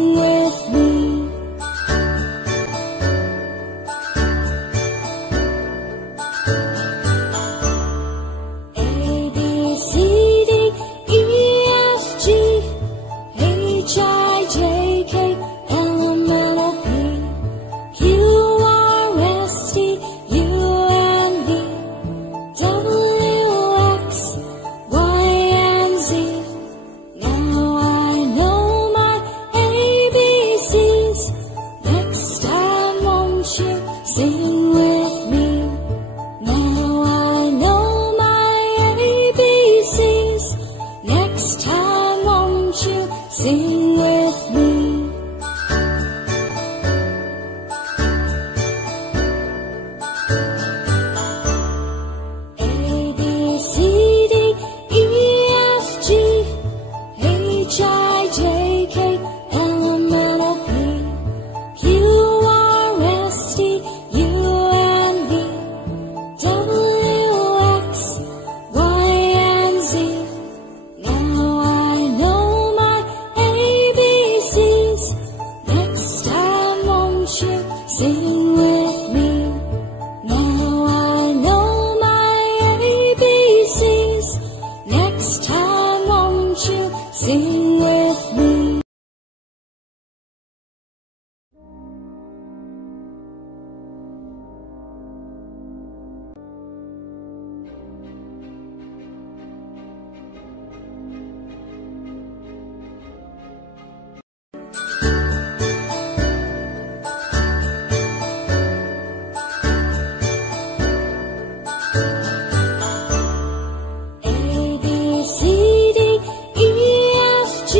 sing with me. A, B, C, D, E, F, G, H, I, J, K, L, M, N, O, P, Q, R, S, T, U, N, V, W, X, Y, and Z. Now I know my ABCs. Next time won't you sing with me? Now I know my ABCs. Next time won't you sing with me? A, B, C, D, E, F, G, H, I, J, K, L, M, N, O, P, Q, R, S, T, U, N, V, W, X, Y, and Z. Now I know my ABCs. Next time won't you sing with me? Now I know my ABCs. Next time won't you sing with me? A, B, C, D, E, F, G,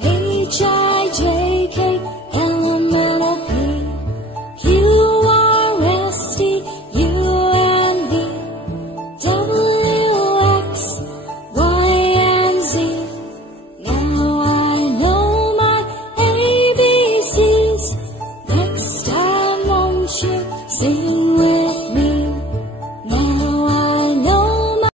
H, I, J, K, L, M, N, O, P, Q, R, S, T, U, N, V, W, X, Y, and Z. Now I know my ABCs. Next time won't you sing